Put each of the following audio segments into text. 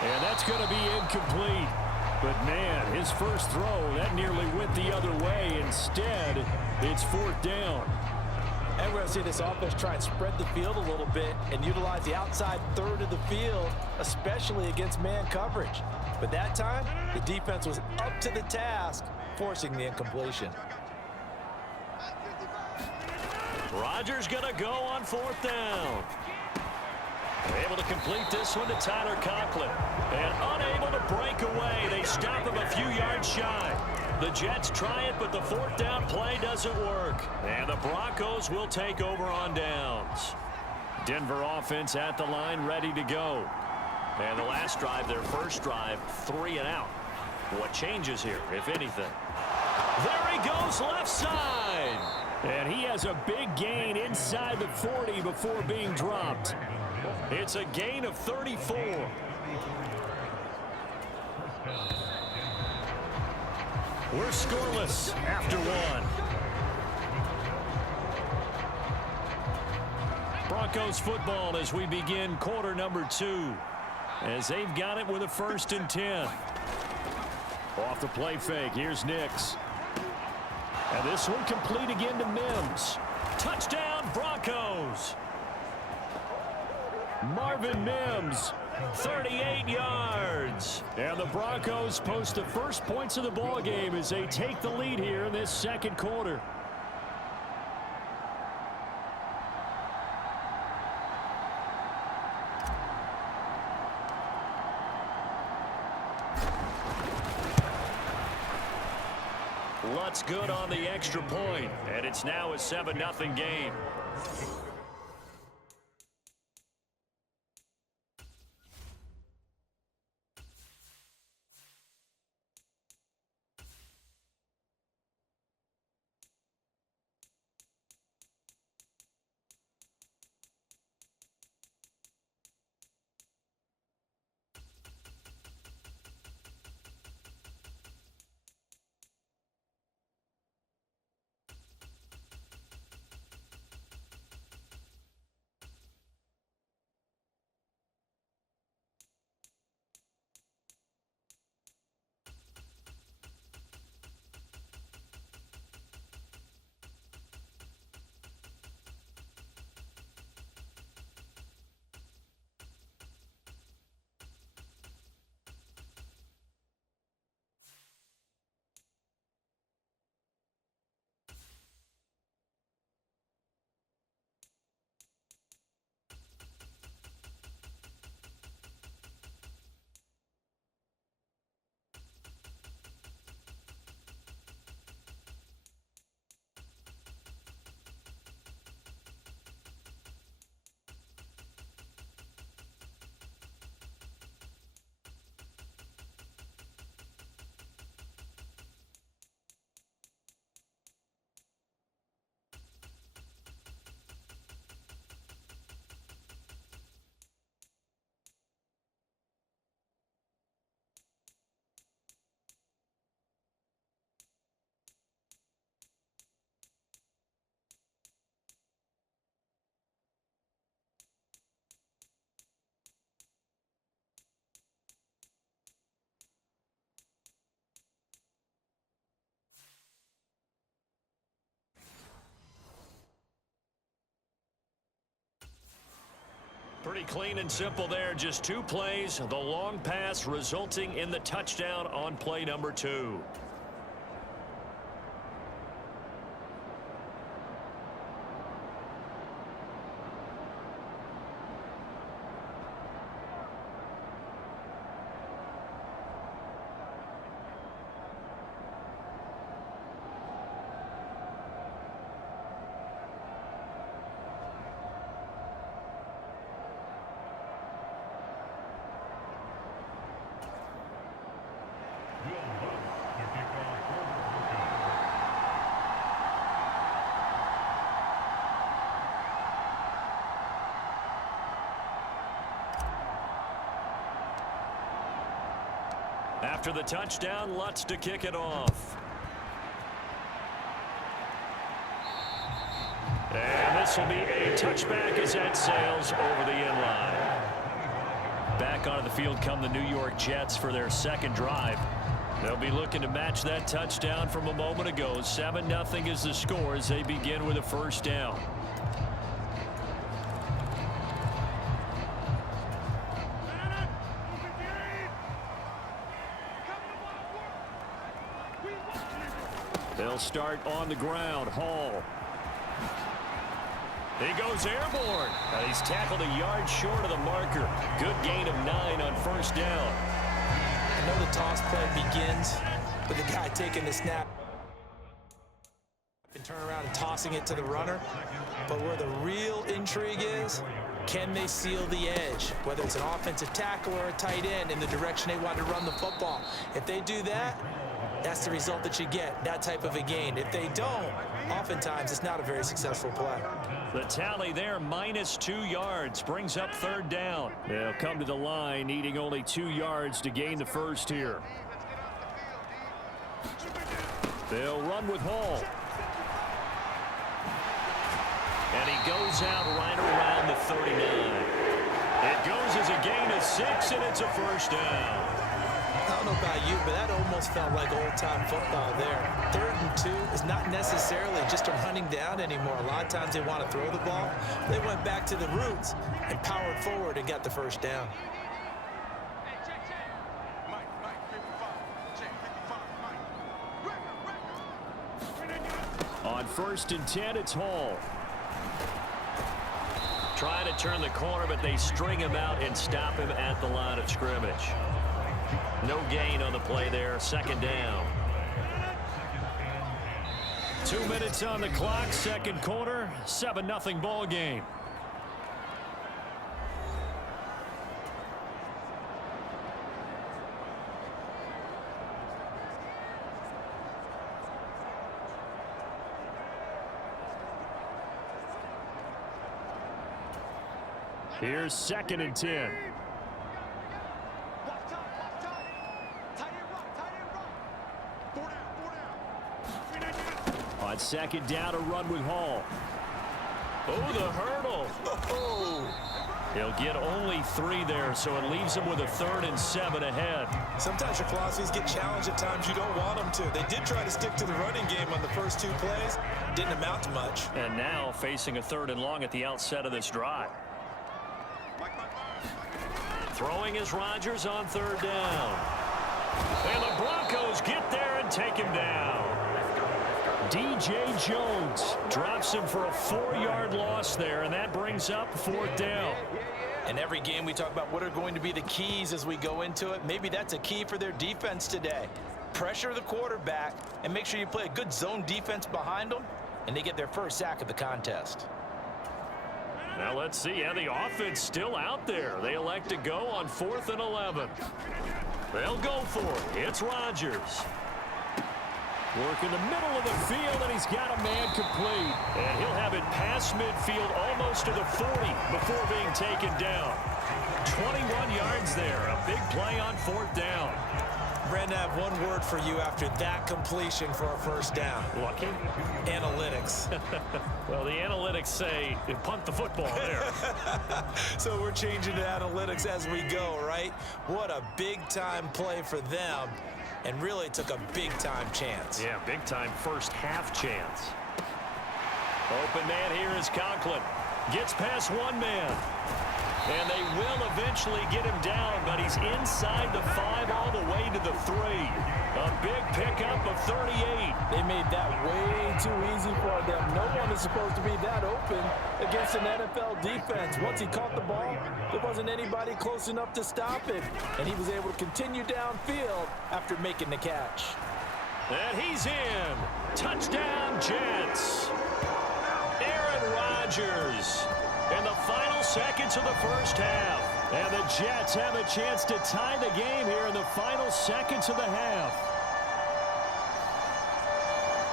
And that's going to be incomplete. But, man, his first throw, that nearly went the other way. Instead, it's fourth down. And we're going to see this offense try and spread the field a little bit and utilize the outside third of the field, especially against man coverage. But that time, the defense was up to the task, forcing the incompletion. Rodgers going to go on fourth down. Able to complete this one to Tyler Conklin. And unable to break away. They stop him a few yards shy. The Jets try it, but the fourth down play doesn't work. And the Broncos will take over on downs. Denver offense at the line, ready to go. And the last drive, their first drive, 3 and out. What changes here, if anything? There he goes, left side. And he has a big gain inside the 40 before being dropped. It's a gain of 34. We're scoreless after one. Broncos football as we begin quarter number 2. As they've got it with a 1st and 10. Off the play fake, here's Nix. And this one complete again to Mims. Touchdown, Broncos. Marvin Mims, 38 yards. And the Broncos post the first points of the ball game as they take the lead here in this second quarter. Lutz good on the extra point, and it's now a 7-0 game. Pretty clean and simple there. Just 2 plays. The long pass resulting in the touchdown on play number 2. After the touchdown, Lutz to kick it off. And this will be a touchback as that sails over the inline. Back back onto the field come the New York Jets for their second drive. They'll be looking to match that touchdown from a moment ago. 7-0 is the score as they begin with a first down. They'll start on the ground. Hall. He goes airborne. He's tackled a yard short of the marker. Good gain of 9 on first down. I know the toss play begins with the guy taking the snap and turn around and tossing it to the runner. But where the real intrigue is, can they seal the edge? Whether it's an offensive tackle or a tight end in the direction they want to run the football. If they do that, that's the result that you get, that type of a gain. If they don't, oftentimes it's not a very successful play. The tally there, -2 yards, brings up third down. They'll come to the line, needing only 2 yards to gain the first here. They'll run with Hall. And he goes out right around the 39. It goes as a gain of 6, and it's a first down. I don't know about you, but that almost felt like old-time football there. 3rd and 2 is not necessarily just a running down anymore. A lot of times they want to throw the ball. They went back to the roots and powered forward and got the first down. On 1st and 10, it's Hall. Trying to turn the corner, but they string him out and stop him at the line of scrimmage. No gain on the play there. Second down. 2 minutes on the clock. Second quarter. 7-0 ball game. Here's 2nd and 10. On 2nd down, a run with Hall. Oh, the hurdle. He'll get only 3 there, so it leaves him with a 3rd and 7 ahead. Sometimes your philosophies get challenged at times you don't want them to. They did try to stick to the running game on the first 2 plays. Didn't amount to much. And now facing a 3rd and long at the outset of this drive. Throwing is Rodgers on 3rd down. And the Broncos get there and take him down. D.J. Jones drops him for a 4-yard loss there, and that brings up 4th down. In every game we talk about what are going to be the keys as we go into it. Maybe that's a key for their defense today. Pressure the quarterback and make sure you play a good zone defense behind them, and they get their first sack of the contest. Now let's see. Yeah, the offense still out there. They elect to go on 4th and 11. They'll go for it. It's Rodgers. Work in the middle of the field, and he's got a man complete. And he'll have it past midfield almost to the 40 before being taken down. 21 yards there. A big play on 4th down. Brandon, I have one word for you after that completion for a first down. Lucky? Analytics. Well, the analytics say punt the football there. So we're changing to analytics as we go, right? What a big-time play for them. And really took a big-time chance. Yeah, big-time first half chance. Open man here is Conklin. Gets past one man. And they will eventually get him down, but he's inside the 5 all the way to the 3. A big pickup of 38. They made that way too easy for them. No one is supposed to be that open against an NFL defense. Once he caught the ball, there wasn't anybody close enough to stop him. And he was able to continue downfield after making the catch. And he's in. Touchdown, Jets. Aaron Rodgers. In the final seconds of the first half. And the Jets have a chance to tie the game here in the final seconds of the half.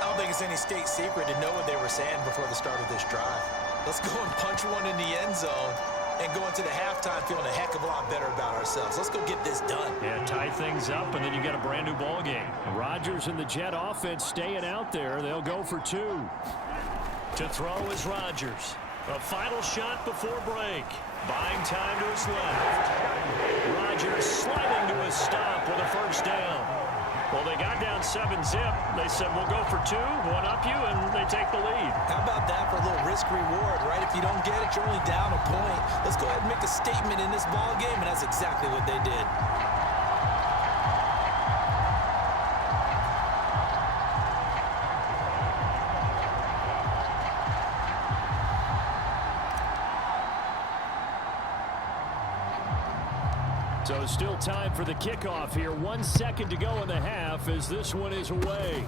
I don't think it's any state secret to know what they were saying before the start of this drive. Let's go and punch one in the end zone and go into the halftime feeling a heck of a lot better about ourselves. Let's go get this done. Yeah, tie things up, and then you got a brand new ball game. Rodgers and the Jet offense staying out there. They'll go for 2. To throw is Rodgers. A final shot before break. Buying time to his left. Rodgers sliding to a stop with a first down. Well, they got down 7-zip. They said, we'll go for 2, one up you, and they take the lead. How about that for a little risk-reward, right? If you don't get it, you're only down a point. Let's go ahead and make a statement in this ball game, and that's exactly what they did. So still time for the kickoff here. 1 second to go in the half as this one is away.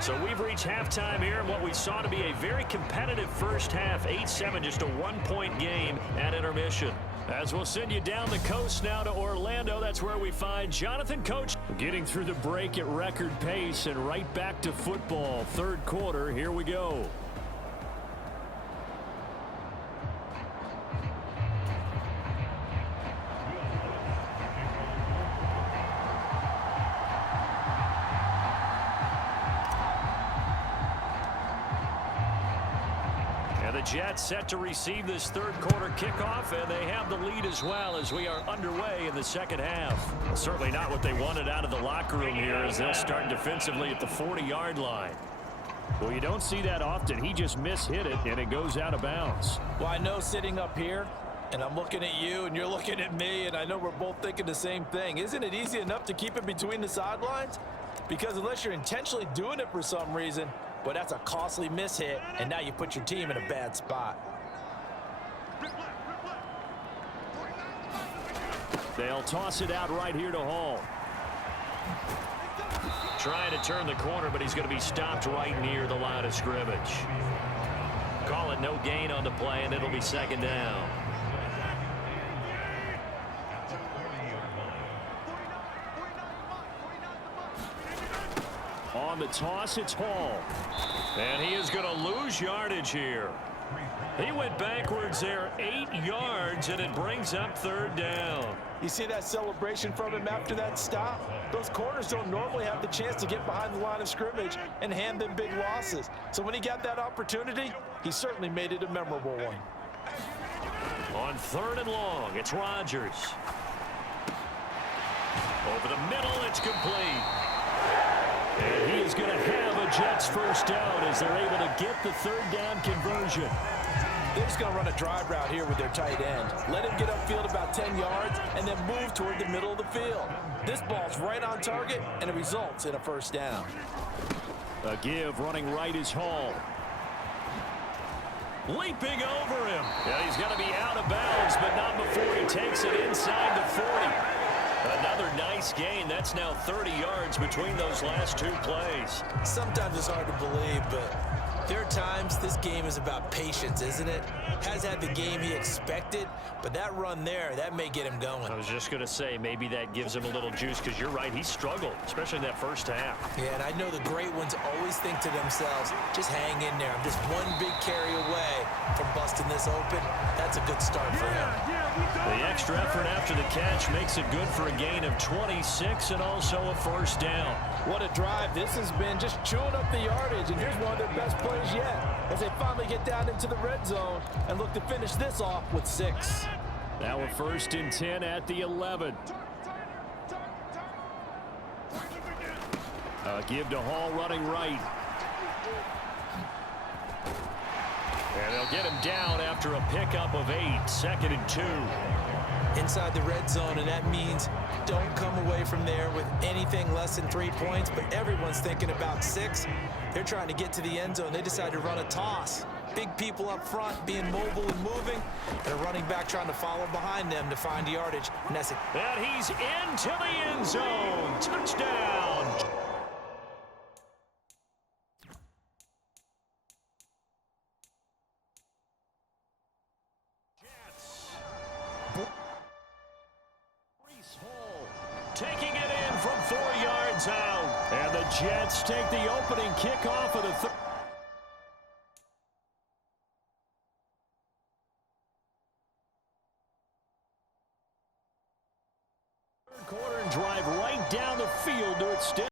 So we've reached halftime here in what we saw to be a very competitive first half. 8-7, just a 1-point game at intermission. As we'll send you down the coast now to Orlando, that's where we find Jonathan Coach getting through the break at record pace and right back to football. Third quarter, here we go. Jets set to receive this third quarter kickoff, and they have the lead as well as we are underway in the second half. Well, certainly not what they wanted out of the locker room here as they'll start defensively at the 40-yard line. Well, you don't see that often. He just mishit it, and it goes out of bounds. Well, I know sitting up here, and I'm looking at you, and you're looking at me, and I know we're both thinking the same thing. Isn't it easy enough to keep it between the sidelines? Because unless you're intentionally doing it for some reason, but that's a costly mishit, and now you put your team in a bad spot. They'll toss it out right here to Hall. Trying to turn the corner, but he's going to be stopped right near the line of scrimmage. Call it no gain on the play, and it'll be second down. On the toss, it's Hall. And he is going to lose yardage here. He went backwards there 8 yards, and it brings up third down. You see that celebration from him after that stop? Those corners don't normally have the chance to get behind the line of scrimmage and hand them big losses. So when he got that opportunity, he certainly made it a memorable one. On third and long, it's Rodgers. Over the middle, it's complete. And he is going to have a Jets first down as they're able to get the third down conversion. They're just going to run a drive route here with their tight end. Let him get upfield about 10 yards and then move toward the middle of the field. This ball's right on target, and it results in a first down. A give running right is Hall. Leaping over him. Yeah, he's going to be out of bounds, but not before he takes it inside the 40. Another nice gain. That's now 30 yards between those last two plays. Sometimes it's hard to believe, but there are times this game is about patience, isn't it? Has had the game he expected, but that run there, that may get him going. I was just going to say, maybe that gives him a little juice, because you're right, he struggled, especially in that first half. Yeah, and I know the great ones always think to themselves, just hang in there. I'm just one big carry away from busting this open. That's a good start for him. The extra effort after the catch makes it good for a gain of 26 and also a first down. What a drive this has been, just chewing up the yardage, and here's one of their best plays yet as they finally get down into the red zone and look to finish this off with 6. Now a 1st and 10 at the 11. Give to Hall running right. And they'll get him down after a pickup of 8, 2nd and 2. Inside the red zone, and that means don't come away from there with anything less than 3 points, but everyone's thinking about 6. They're trying to get to the end zone. They decide to run a toss. Big people up front being mobile and moving, and a running back trying to follow behind them to find yardage. And that's it. And he's into the end zone. Touchdown. Taking it in from 4 yards out. And the Jets take the opening kickoff of the third.